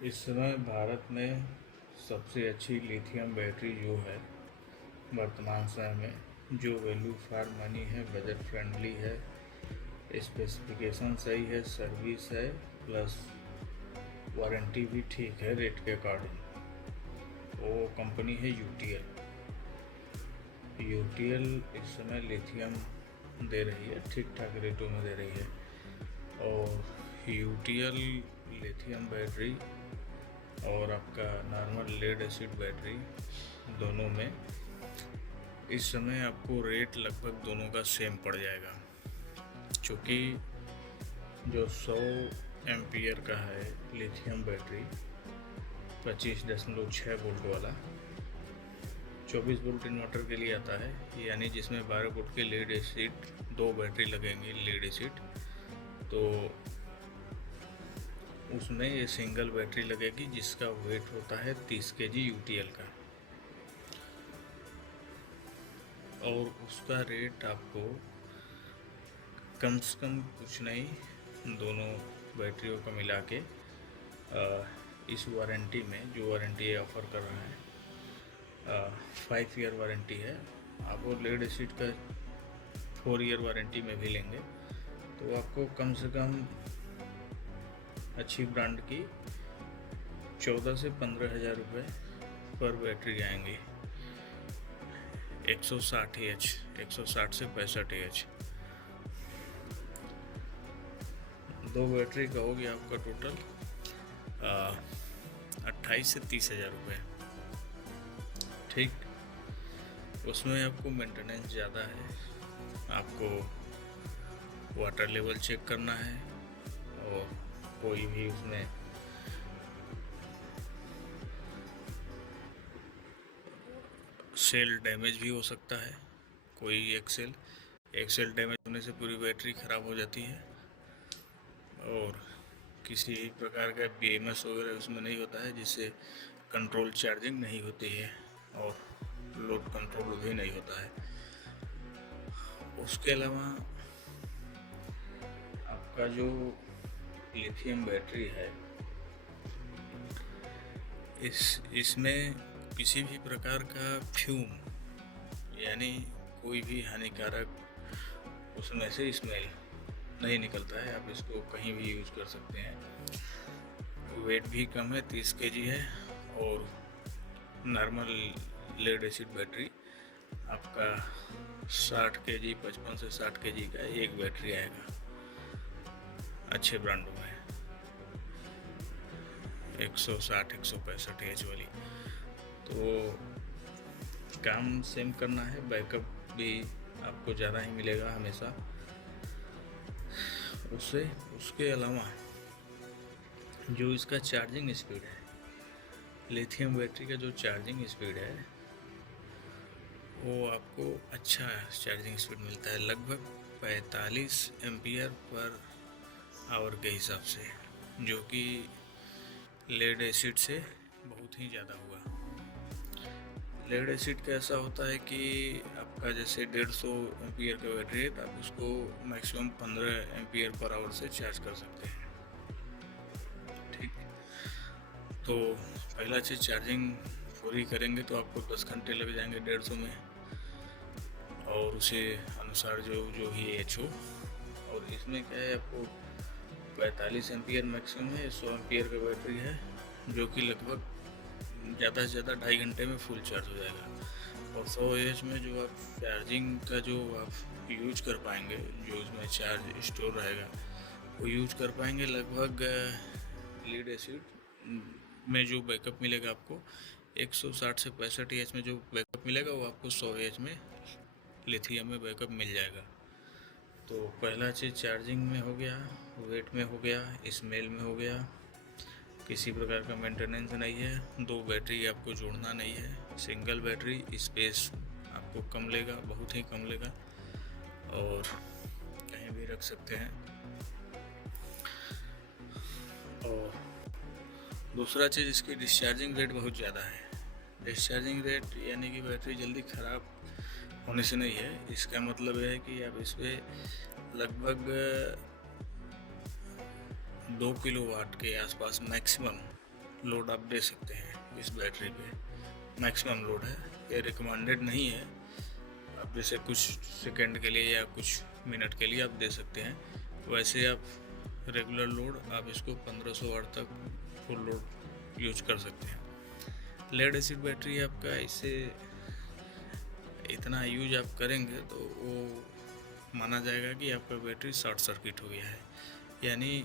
इस समय भारत में सबसे अच्छी लिथियम बैटरी जो है वर्तमान समय में, जो वैल्यू फॉर मनी है, बजट फ्रेंडली है, स्पेसिफिकेशन सही है, सर्विस है, प्लस वारंटी भी ठीक है रेट के अकॉर्डिंग, वो कंपनी है यूटीएल। यूटीएल इस समय लिथियम दे रही है, ठीक ठाक रेटों में दे रही है। और यूटीएल लिथियम बैटरी और आपका नॉर्मल लेड एसिड बैटरी दोनों में इस समय आपको रेट लगभग दोनों का सेम पड़ जाएगा, क्योंकि जो 100 एम्पियर का है लिथियम बैटरी 25.6 वोल्ट वाला 24 वोल्ट इन्वर्टर के लिए आता है, यानी जिसमें 12 वोल्ट के लेड एसिड 2 बैटरी लगेंगी लेड एसिड, तो उसमें ये सिंगल बैटरी लगेगी जिसका वेट होता है 30 केजी यूटीएल का, और उसका रेट आपको कम से कम कुछ नहीं, दोनों बैटरियों को मिला के इस वारंटी में, जो वारंटी ऑफ़र कर रहा है 5 ईयर वारंटी है, आप वो लेड एसिड का 4 ईयर वारंटी में भी लेंगे तो आपको कम से कम अच्छी ब्रांड की 14 से 15 हज़ार रुपये पर बैटरी आएंगी। 160 160 से 65 दो बैटरी का हो गया आपका टोटल 28 से 30 हज़ार रुपये। ठीक, उसमें आपको मेंटेनेंस ज़्यादा है, आपको वाटर लेवल चेक करना है, और कोई भी उसमें सेल डैमेज भी हो सकता है। कोई एक सेल डैमेज होने से पूरी बैटरी ख़राब हो जाती है, और किसी प्रकार का बीएमएस वगैरह उसमें नहीं होता है, जिससे कंट्रोल चार्जिंग नहीं होती है और लोड कंट्रोल भी नहीं होता है। उसके अलावा आपका जो लिथियम बैटरी है, इसमें किसी भी प्रकार का फ्यूम यानी कोई भी हानिकारक उसमें से स्मेल नहीं निकलता है। आप इसको कहीं भी यूज कर सकते हैं। वेट भी कम है, 30 केजी है, और नॉर्मल लेड एसिड बैटरी आपका 60 केजी, 55 से 60 केजी का एक बैटरी आएगा अच्छे ब्रांडों में, 160 165 एच वाली। तो काम सेम करना है, बैकअप भी आपको ज़्यादा ही मिलेगा हमेशा उससे। उसके अलावा जो इसका चार्जिंग स्पीड है, लिथियम बैटरी का जो चार्जिंग स्पीड है, वो आपको अच्छा चार्जिंग स्पीड मिलता है, लगभग 45 एम्पियर पर आवर के हिसाब से, जो कि लेड एसिड से बहुत ही ज़्यादा हुआ। लेड एसिड का ऐसा होता है कि आपका जैसे 150 एम्पियर का बैटरी है, तो आप उसको मैक्सिमम 15 एम्पियर पर आवर से चार्ज कर सकते हैं। ठीक, तो पहला चीज़ चार्जिंग पूरी करेंगे तो आपको 10 घंटे लग जाएंगे 150 में, और उसे अनुसार जो ही एच हो। और इसमें क्या है, आपको 45 एम्पियर मैक्सिमम है, 100 एम्पियर का बैटरी है, जो कि लगभग ज़्यादा से ज़्यादा 2.5 घंटे में फुल चार्ज हो जाएगा। और 100 एच में जो आप चार्जिंग का जो आप यूज कर पाएंगे, जो उसमें चार्ज स्टोर रहेगा, वो यूज कर पाएंगे लगभग लीड एसिड में जो बैकअप मिलेगा आपको 160 से 65 एच में जो बैकअप मिलेगा, वो आपको 100 एच में लिथियम में बैकअप मिल जाएगा। तो पहला चीज़ चार्जिंग में हो गया, वेट में हो गया, स्मेल में हो गया, किसी प्रकार का मेंटेनेंस नहीं है, 2 बैटरी आपको जोड़ना नहीं है, सिंगल बैटरी, स्पेस आपको कम लेगा, बहुत ही कम लेगा, और कहीं भी रख सकते हैं। और दूसरा चीज़, इसकी डिस्चार्जिंग रेट बहुत ज़्यादा है। डिस्चार्जिंग रेट यानी कि बैटरी जल्दी ख़राब होने से नहीं है, इसका मतलब है कि आप इस पर लगभग 2 किलोवाट के आसपास मैक्सिमम लोड आप दे सकते हैं इस बैटरी पे, मैक्सिमम लोड है। ये रिकमेंडेड नहीं है, आप जैसे कुछ सेकंड के लिए या कुछ मिनट के लिए आप दे सकते हैं, वैसे आप रेगुलर लोड आप इसको 1500 वाट तक फुल लोड यूज कर सकते हैं। लेड एसिड बैटरी आपका इससे इतना यूज आप करेंगे तो वो माना जाएगा कि आपका बैटरी शॉर्ट सर्किट हो गया है, यानी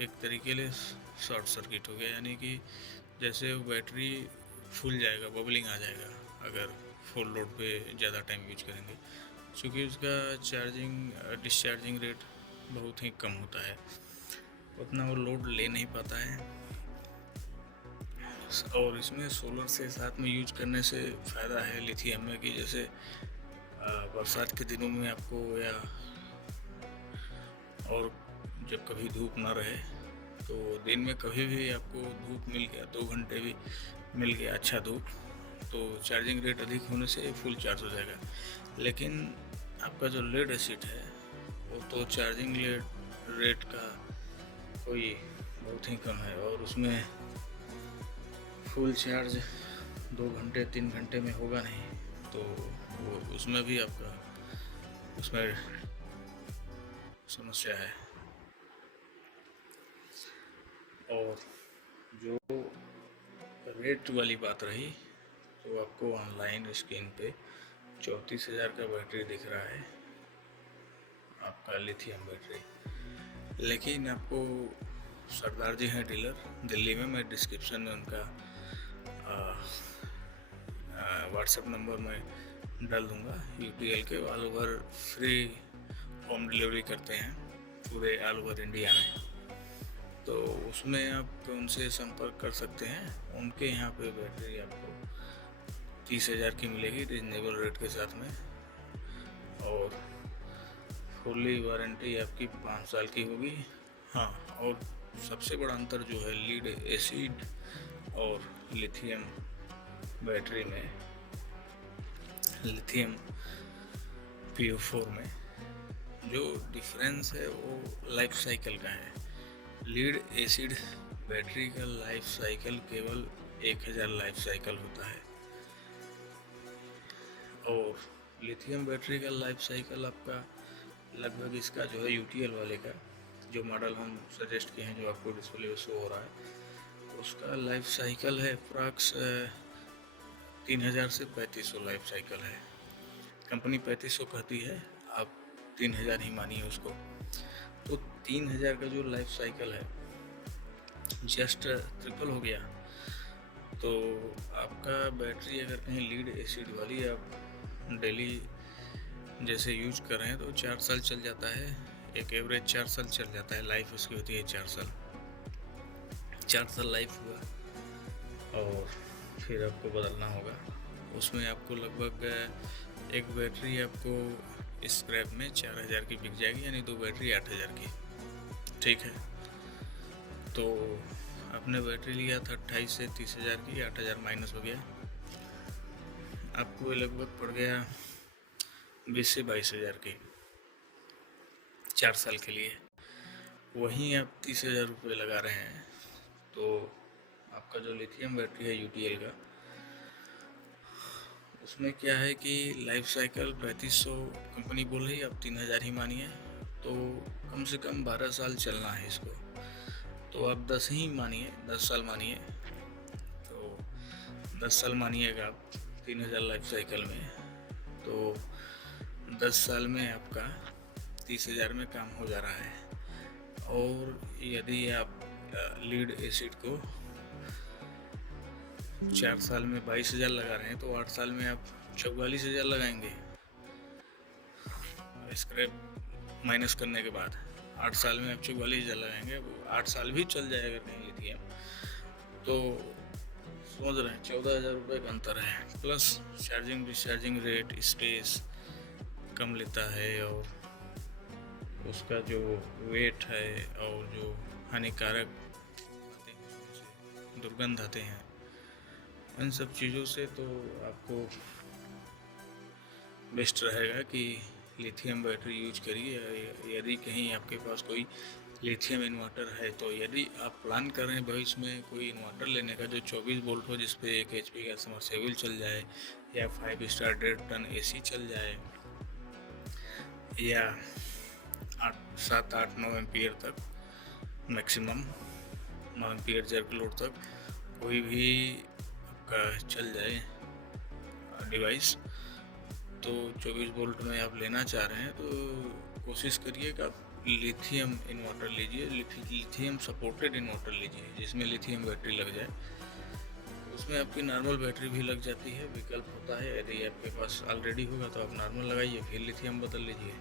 एक तरीके से शॉर्ट सर्किट हो गया, यानी कि जैसे वो बैटरी फूल जाएगा, बबलिंग आ जाएगा अगर फुल लोड पे ज़्यादा टाइम यूज करेंगे, क्योंकि उसका चार्जिंग डिस्चार्जिंग रेट बहुत ही कम होता है, उतना वो लोड ले नहीं पाता है। और इसमें सोलर से साथ में यूज करने से फ़ायदा है लिथियम में कि जैसे बरसात के दिनों में आपको, या और जब कभी धूप ना रहे तो दिन में कभी भी आपको धूप मिल गया, 2 घंटे भी मिल गया अच्छा धूप, तो चार्जिंग रेट अधिक होने से फुल चार्ज हो जाएगा। लेकिन आपका जो लेड एसिड है वो तो चार्जिंग रेट का कोई बहुत ही कम है, और उसमें फुल चार्ज 2 घंटे 3 घंटे में होगा नहीं, तो वो उसमें भी आपका उसमें समस्या है। और जो रेट वाली बात रही, तो आपको ऑनलाइन स्क्रीन पे 34,000 का बैटरी दिख रहा है आपका लिथियम बैटरी, लेकिन आपको सरदार जी हैं डीलर दिल्ली में, मैं डिस्क्रिप्शन में उनका व्हाट्सएप नंबर में डाल दूँगा, यूटीएल के all over free home delivery करते हैं पूरे ऑल ओवर इंडिया में, तो उसमें आप उनसे संपर्क कर सकते हैं। उनके यहाँ पे बैटरी आपको 30,000 की मिलेगी रीजनेबल रेट के साथ में, और फुल्ली वारंटी आपकी 5 साल की होगी। हाँ, और सबसे बड़ा अंतर जो है लीड एसिड और लिथियम बैटरी में, लिथियम PO4 में जो डिफरेंस है वो लाइफ साइकिल का है। लीड एसिड बैटरी का लाइफ साइकिल केवल 1000 लाइफ साइकिल होता है, और लिथियम बैटरी का लाइफ साइकिल आपका लगभग, इसका जो है यूटीएल वाले का जो मॉडल हम सजेस्ट किए हैं, जो आपको डिस्प्ले पे शो हो रहा है, उसका लाइफ साइकिल है अप्रॉक्स 3000 से 3500 लाइफ साइकिल है। कंपनी 3500 कहती है, आप 3000 ही मानिए उसको। तो 3000 का जो लाइफ साइकिल है जस्ट ट्रिपल हो गया। तो आपका बैटरी अगर कहीं लीड एसिड वाली आप डेली जैसे यूज कर रहे हैं तो 4 साल चल जाता है, एक एवरेज 4 साल चल जाता है, लाइफ उसकी होती है 4 साल। 4 साल लाइफ हुआ और फिर आपको बदलना होगा। उसमें आपको लगभग एक बैटरी आपको स्क्रैप में 4000 की बिक जाएगी, यानी 2 बैटरी 8000 की। ठीक है, तो आपने बैटरी लिया था 28 से 30,000 की, 8000 माइनस हो गया, आपको लगभग पड़ गया 20 से 22,000 की 4 साल के लिए। वहीं आप 30,000 रुपये लगा रहे हैं, तो आपका जो लिथियम बैटरी है यूटीएल का, उसमें क्या है कि लाइफ साइकिल 3500 कंपनी बोल रही है, आप 3000 ही मानिए, तो कम से कम 12 साल चलना है इसको। तो आप 10 ही मानिए, 10 साल मानिए, तो 10 साल मानिएगा आप 3000 लाइफ साइकिल में, तो 10 साल में आपका 30,000 में काम हो जा रहा है। और यदि आप लीड एसिड को 4 साल में 22,000 लगा रहे हैं, तो 8 साल में आप 44,000 लगाएंगे स्क्रैप माइनस करने के बाद। 8 साल में आप 44,000 लगाएंगे, वो 8 साल भी चल जाएगा कहीं लिथियम, तो समझ रहे हैं 14,000 रुपये का अंतर है। Plus charging discharging rate, space कम लेता है, और उसका जो वेट है और जो हानिकारक दुर्गंध आते हैं, इन सब चीज़ों से तो आपको बेस्ट रहेगा कि लिथियम बैटरी यूज करिए। यदि कहीं आपके पास कोई लिथियम इन्वर्टर है, तो यदि आप प्लान कर रहे हैं भविष्य में कोई इन्वर्टर लेने का जो 24 वोल्ट हो, जिस पे 1 HP का समरसेबल चल जाए, या 5 स्टार 1.5 टन AC चल जाए, या 7-8-9 एम्पियर तक मैक्सिमम 9 एम्पियर जर्क लोड तक कोई भी आपका चल जाए डिवाइस, तो 24 वोल्ट में आप लेना चाह रहे हैं तो कोशिश करिए कि आप लिथियम इन्वर्टर लीजिए, लिथियम सपोर्टेड इन्वर्टर लीजिए जिसमें लिथियम बैटरी लग जाए। उसमें आपकी नॉर्मल बैटरी भी लग जाती है, विकल्प होता है। यदि आपके पास ऑलरेडी होगा तो आप नॉर्मल लगाइए, फिर लिथियम बदल लीजिए।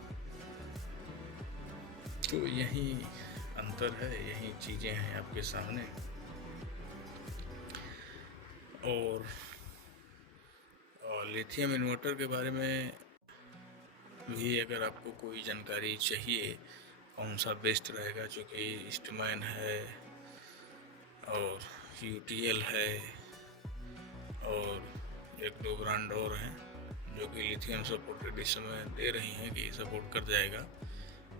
तो यही अंतर है, यही चीज़ें हैं आपके सामने। और लिथियम इन्वर्टर के बारे में भी अगर आपको कोई जानकारी चाहिए, कौन सा बेस्ट रहेगा, जो कि ईस्टमैन है और UTL है और 1-2 ब्रांड और हैं जो कि लिथियम सपोर्टेड इस समय दे रही हैं कि सपोर्ट कर जाएगा।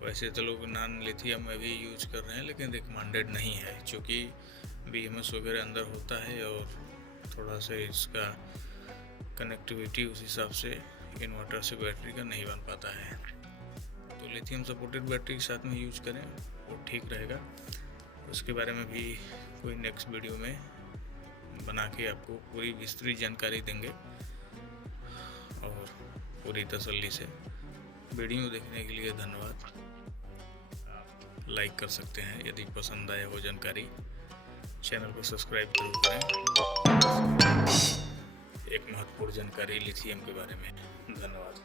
वैसे तो लोग नॉन लिथियम में भी यूज कर रहे हैं, लेकिन रिकमेंडेड नहीं है, क्योंकि BMS वगैरह अंदर होता है और थोड़ा सा इसका कनेक्टिविटी उस हिसाब से इन्वर्टर से बैटरी का नहीं बन पाता है। तो लिथियम सपोर्टेड बैटरी के साथ में यूज करें, वो ठीक रहेगा। उसके बारे में भी कोई नेक्स्ट वीडियो में बना के आपको पूरी विस्तृत जानकारी देंगे और पूरी तसल्ली से। वीडियो देखने के लिए धन्यवाद। आप लाइक कर सकते हैं यदि पसंद आया हो जानकारी। चैनल को सब्सक्राइब जरूर करें। एक महत्वपूर्ण जानकारी लिथियम के बारे में। धन्यवाद।